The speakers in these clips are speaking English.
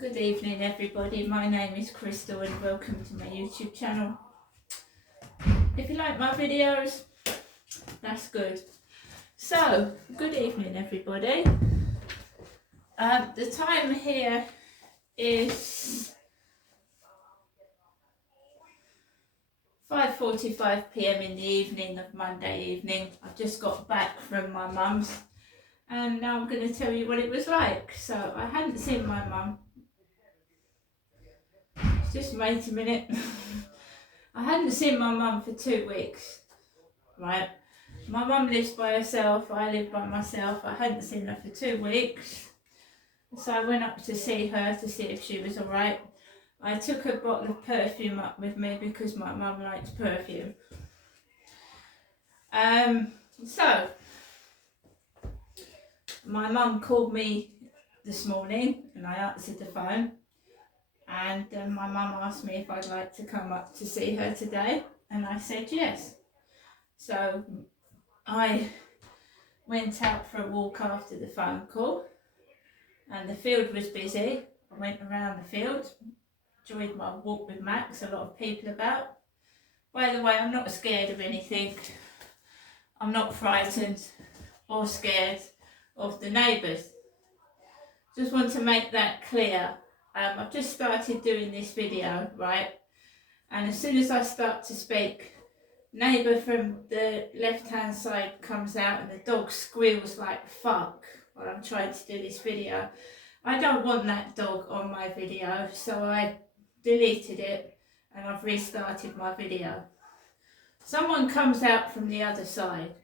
Good evening everybody, my name is Crystal and welcome to my YouTube channel. If you like my videos, that's good. So, good evening everybody. The time here is 5:45 p.m. in the evening of Monday evening. I've just got back from my mum's and now I'm going to tell you what it was like. So, I hadn't seen my mum. Just wait a minute. I hadn't seen my mum for 2 weeks, right? My mum lives by herself, I live by myself. I hadn't seen her for 2 weeks. So I went up to see her to see if she was alright. I took a bottle of perfume up with me because my mum likes perfume. So, my mum called me this morning and I answered the phone. And my mum asked me if I'd like to come up to see her today. And I said yes. So I went out for a walk after the phone call and the field was busy. I went around the field, enjoyed my walk with Max, a lot of people about. By the way, I'm not scared of anything. I'm not frightened or scared of the neighbours. Just want to make that clear. I've just started doing this video, right? And as soon as I start to speak, neighbour from the left hand side comes out and the dog squeals like fuck while I'm trying to do this video. I don't want that dog on my video, so I deleted it and I've restarted my video. Someone comes out from the other side.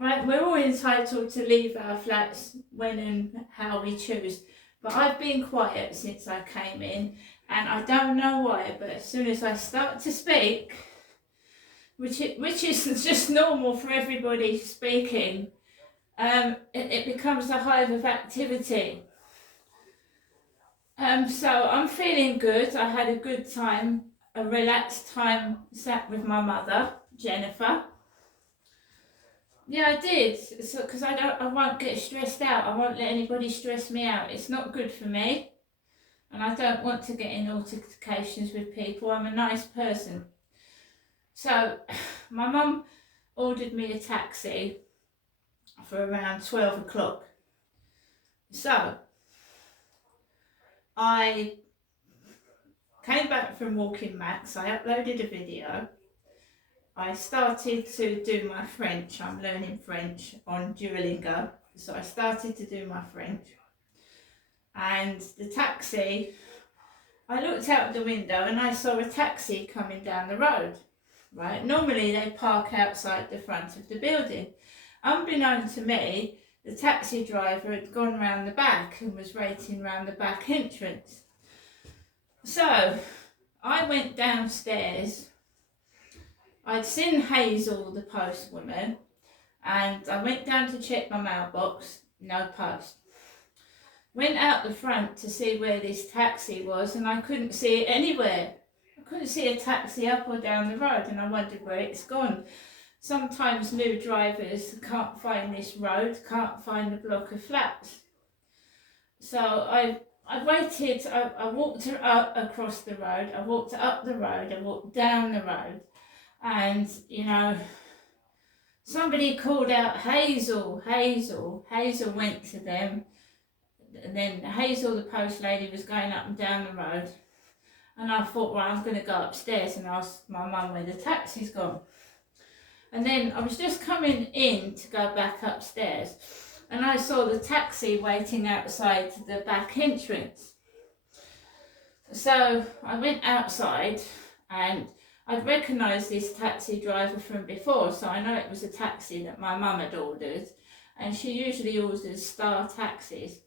Right, we're all entitled to leave our flats when and how we choose, but I've been quiet since I came in and I don't know why, but as soon as I start to speak, which is just normal for everybody speaking, it becomes a hive of activity. So I'm feeling good. I had a good time, a relaxed time, sat with my mother, Jennifer. Yeah, I did. So, because I won't get stressed out. I won't let anybody stress me out. It's not good for me, and I don't want to get in altercations with people. I'm a nice person. So, my mum ordered me a taxi for around 12 o'clock. So, I came back from walking Max. I uploaded a video. I started to do my French. I'm learning French on Duolingo. So I started to do my French. And the taxi, I looked out the window and I saw a taxi coming down the road. Right? Normally they park outside the front of the building. Unbeknown to me, the taxi driver had gone round the back and was waiting round the back entrance. So I went downstairs. I'd seen Hazel, the postwoman, and I went down to check my mailbox, no post. Went out the front to see where this taxi was and I couldn't see it anywhere. I couldn't see a taxi up or down the road and I wondered where it's gone. Sometimes new drivers can't find this road, can't find the block of flats. So I waited, I walked across the road, I walked up the road, I walked down the road. And, you know, somebody called out, Hazel, Hazel. Hazel went to them. And then Hazel, the post lady, was going up and down the road. And I thought, well, I'm going to go upstairs and ask my mum where the taxi's gone. And then I was just coming in to go back upstairs. And I saw the taxi waiting outside the back entrance. So I went outside and I'd recognised this taxi driver from before, so I know it was a taxi that my mum had ordered, and she usually orders Star taxis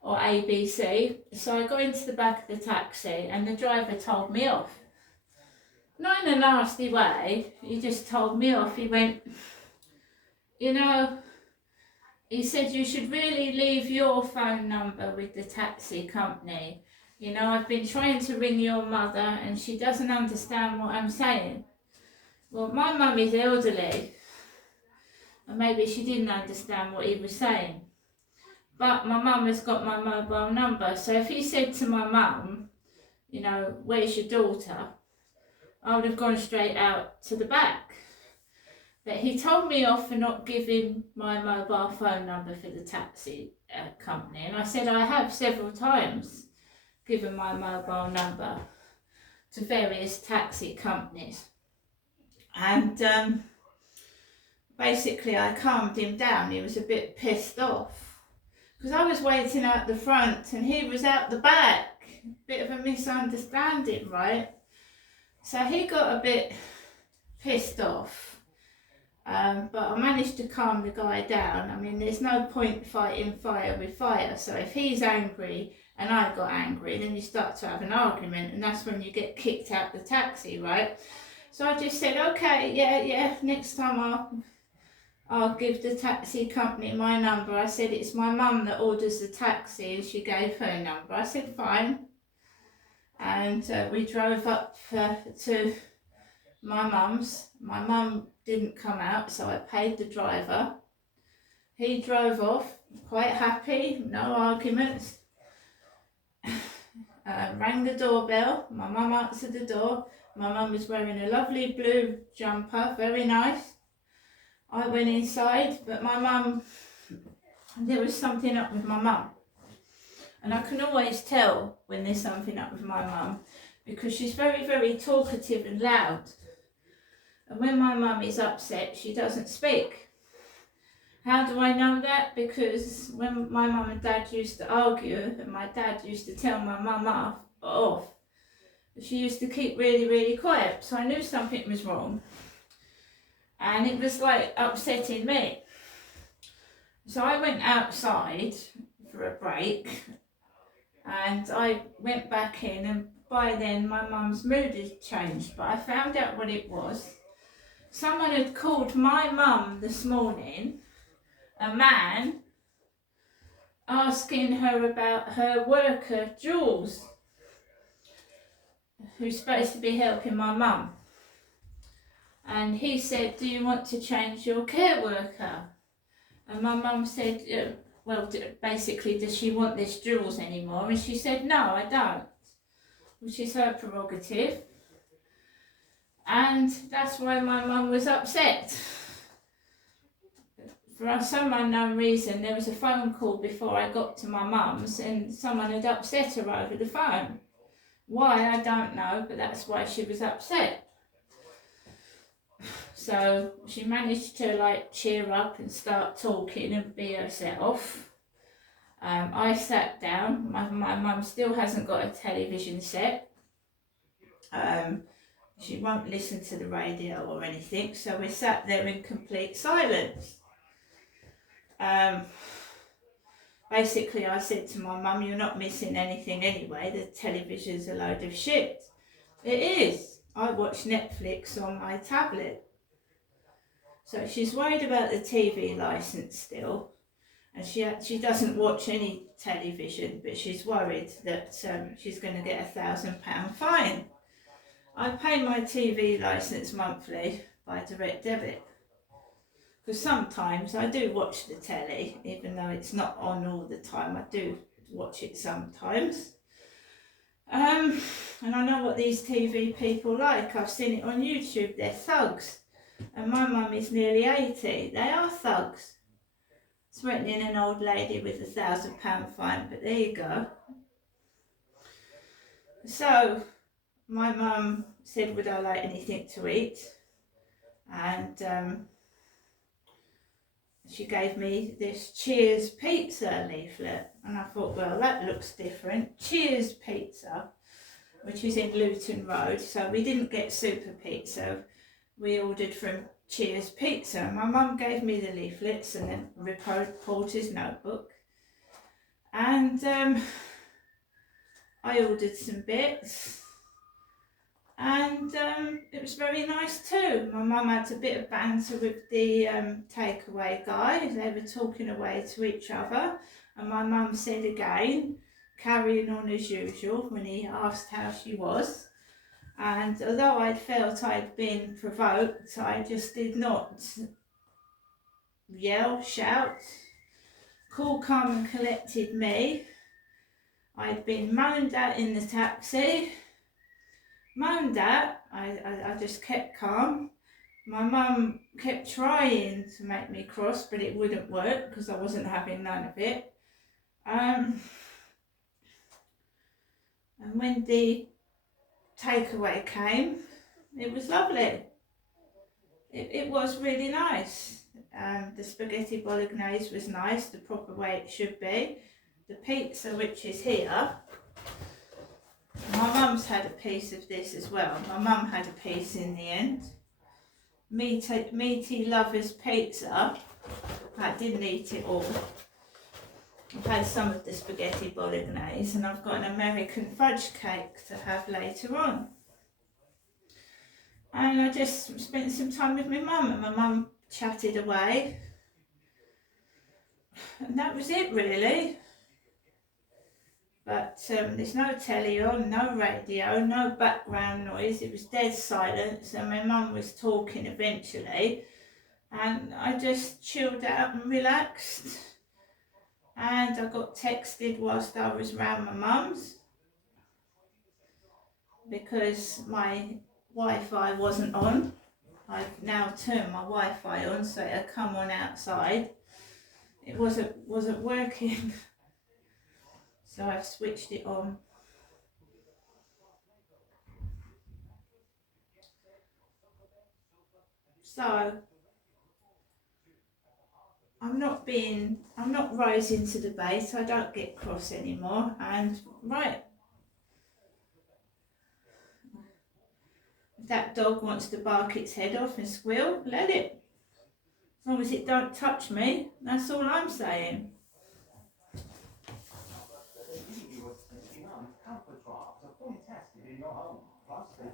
or ABC. So I got into the back of the taxi and the driver told me off. Not in a nasty way, he just told me off. He went, you know, he said you should really leave your phone number with the taxi company. You know, I've been trying to ring your mother and she doesn't understand what I'm saying. Well, my mum is elderly and maybe she didn't understand what he was saying. But my mum has got my mobile number, so if he said to my mum, you know, where's your daughter, I would have gone straight out to the back. But he told me off for not giving my mobile phone number for the taxi company, and I said I have several times given my mobile number to various taxi companies. And basically I calmed him down. He was a bit pissed off because I was waiting out the front and he was out the back. Bit of a misunderstanding, right? So he got a bit pissed off. But I managed to calm the guy down. I mean, there's no point fighting fire with fire. So if he's angry and I got angry, then you start to have an argument, and that's when you get kicked out the taxi, right? So I just said, okay, yeah, next time I'll give the taxi company my number. I said, it's my mum that orders the taxi, and she gave her number. I said, fine. And we drove up to my mum's. My mum didn't come out, so I paid the driver. He drove off, quite happy, no arguments. Rang the doorbell. My mum answered the door. My mum was wearing a lovely blue jumper, very nice. I went inside, but my mum, there was something up with my mum. And I can always tell when there's something up with my mum because she's very, very talkative and loud. And when my mum is upset, she doesn't speak. How do I know that? Because when my mum and dad used to argue, and my dad used to tell my mum off, she used to keep really, really quiet. So I knew something was wrong. And it was like upsetting me. So I went outside for a break, and I went back in, and by then my mum's mood had changed. But I found out what it was. Someone had called my mum this morning, a man, asking her about her worker, Jules, who's supposed to be helping my mum. And he said, do you want to change your care worker? And my mum said, well, basically, does she want this Jules anymore? And she said, no, I don't, which is her prerogative. And that's why my mum was upset. For some unknown reason, there was a phone call before I got to my mum's, and someone had upset her over the phone. Why, I don't know, but that's why she was upset. So she managed to cheer up and start talking and be herself. I sat down. My mum still hasn't got a television set. She won't listen to the radio or anything, so we sat there in complete silence. Basically, I said to my mum, you're not missing anything anyway, the television's a load of shit. It is. I watch Netflix on my tablet. So she's worried about the TV licence still, and she doesn't watch any television, but she's worried that she's going to get a £1,000 fine. I pay my TV licence monthly by direct debit, because sometimes I do watch the telly, even though it's not on all the time. I do watch it sometimes. And I know what these TV people like. I've seen it on YouTube. They're thugs. And my mum is nearly 80. They are thugs. Threatening an old lady with a £1,000 fine, but there you go. So my mum said, would I like anything to eat? And she gave me this Cheers Pizza leaflet, and I thought, well, that looks different. Cheers Pizza, which is in Luton Road. So we didn't get Super Pizza. We ordered from Cheers Pizza. My mum gave me the leaflets and then reporter's notebook. And I ordered some bits. And it was very nice too. My mum had a bit of banter with the takeaway guy. They were talking away to each other. And my mum said again, carrying on as usual, when he asked how she was. And although I felt I'd been provoked, I just did not yell, shout, called, come and collected me. I'd been moaned at in the taxi. Moaned at, I just kept calm. My mum kept trying to make me cross, but it wouldn't work because I wasn't having none of it. And when the takeaway came, it was lovely. It was really nice. The spaghetti bolognese was nice, the proper way it should be. The pizza, which is here, my mum's had a piece of this as well. My mum had a piece in the end. Meaty lovers pizza. I didn't eat it all. I've had some of the spaghetti bolognese, and I've got an American fudge cake to have later on. And I just spent some time with my mum, and my mum chatted away. And that was it really. But there's no telly on, no radio, no background noise. It was dead silence, and my mum was talking eventually. And I just chilled out and relaxed. And I got texted whilst I was around my mum's because my Wi-Fi wasn't on. I've now turned my Wi-Fi on so it'll come on outside. It wasn't working, so I've switched it on. So I'm not rising to the bait. I don't get cross anymore. And right, if that dog wants to bark its head off and squeal, let it. As long as it don't touch me, that's all I'm saying.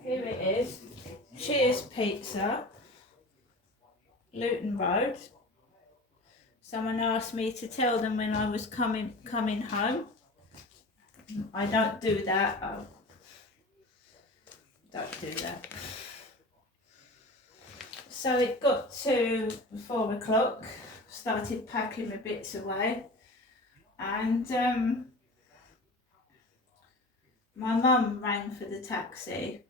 Here it is. Cheers Pizza, Luton Road. Someone asked me to tell them when I was coming home. I don't do that. Don't do that. So it got to 4 o'clock, started packing my bits away, and my mum rang for the taxi.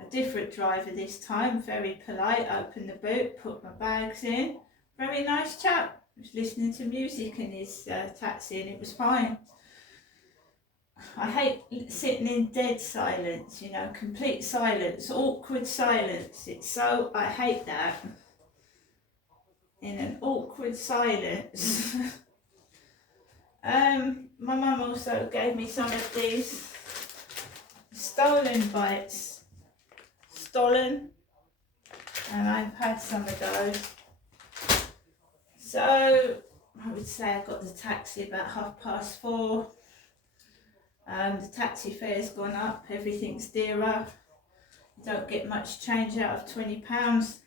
A different driver this time, very polite, opened the boot, put my bags in. Very nice chap. He was listening to music in his taxi and it was fine. I hate sitting in dead silence, you know, complete silence, awkward silence. I hate that. In an awkward silence. My mum also gave me some of these stolen bites. Stolen. And I've had some of those. So I would say I got the taxi about 4:30. The taxi fare's gone up, everything's dearer. You don't get much change out of £20.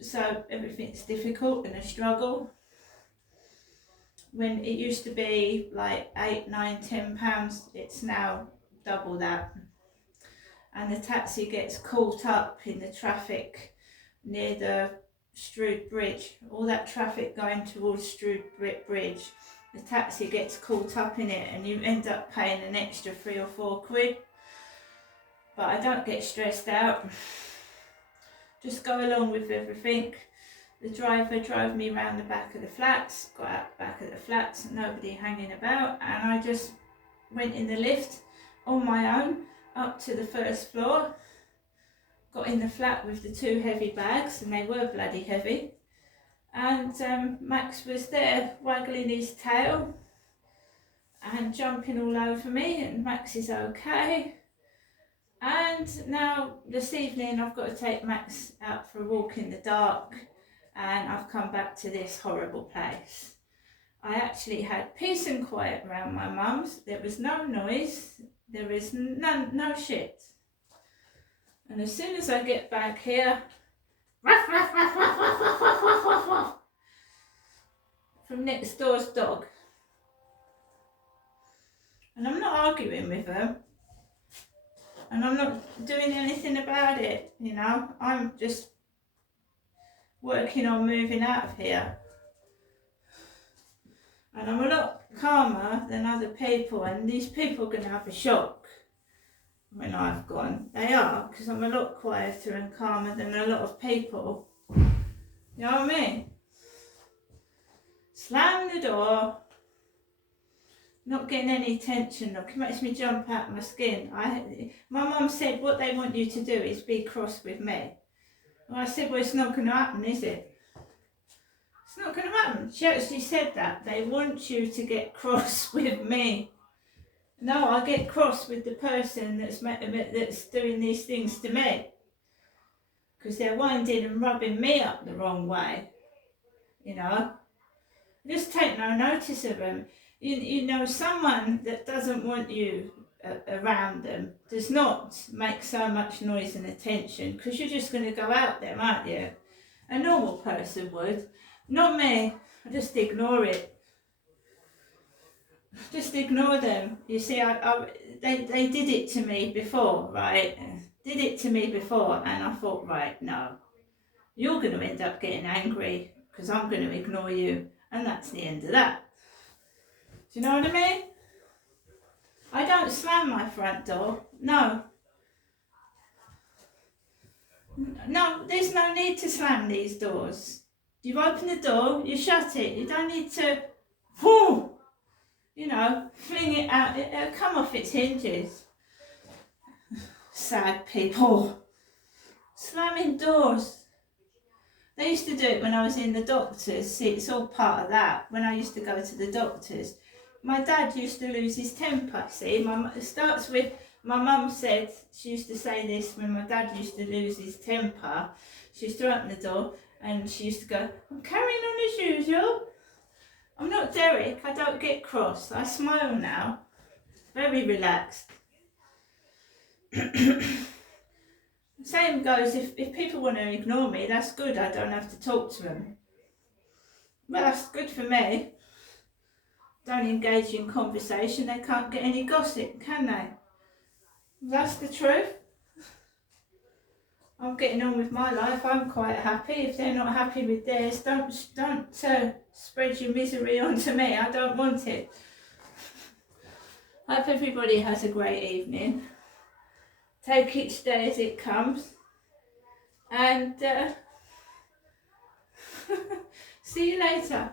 So everything's difficult and a struggle. When it used to be like £8, £9, £10, it's now double that. And the taxi gets caught up in the traffic near the Strood Bridge. All that traffic going towards Strood Bridge. The taxi gets caught up in it and you end up paying an extra £3 or £4. But I don't get stressed out. Just go along with everything. The driver drove me around the back of the flats, got out the back of the flats, nobody hanging about, and I just went in the lift on my own up to the first floor. Got in the flat with the 2 heavy bags, and they were bloody heavy. And Max was there waggling his tail and jumping all over me, and Max is okay. And now this evening I've got to take Max out for a walk in the dark, and I've come back to this horrible place. I actually had peace and quiet around my mum's. There was no noise, there is no shit. And as soon as I get back here, ruff, ruff, ruff, ruff, ruff, ruff, ruff, ruff, ruff, ruff, from next door's dog. And I'm not arguing with her. And I'm not doing anything about it, you know. I'm just working on moving out of here. And I'm a lot calmer than other people, and these people are going to have a shock when I've gone. They are, because I'm a lot quieter and calmer than a lot of people. You know what I mean? Slam the door. Not getting any attention. Look, it makes me jump out of my skin. My mum said what they want you to do is be cross with me. Well, I said, well, it's not going to happen, is it? It's not going to happen. She actually said that. They want you to get cross with me. No, I get cross with the person that's doing these things to me. Because they're winding and rubbing me up the wrong way. You know? Just take no notice of them. You know, someone that doesn't want you around them does not make so much noise and attention, because you're just going to go out there, aren't you? A normal person would. Not me. I just ignore it. Just ignore them. You see, they did it to me before, right? Did it to me before, and I thought, right, no. You're going to end up getting angry because I'm going to ignore you, and that's the end of that. Do you know what I mean? I don't slam my front door. No. No, there's no need to slam these doors. You open the door, you shut it. You don't need to, whoo, you know, fling it out. It'll come off its hinges. Sad people. Slamming doors. They used to do it when I was in the doctors. See, it's all part of that. When I used to go to the doctors. My dad used to lose his temper, see. It starts with, my mum said, she used to say this when my dad used to lose his temper. She used to open the door and she used to go, I'm carrying on as usual. I'm not Derek, I don't get cross. I smile now. Very relaxed. Same goes, if people want to ignore me, that's good. I don't have to talk to them. Well, that's good for me. Don't engage in conversation, they can't get any gossip, can they? That's the truth. I'm getting on with my life, I'm quite happy. If they're not happy with theirs, don't spread your misery onto me, I don't want it. Hope everybody has a great evening. Take each day as it comes. And see you later.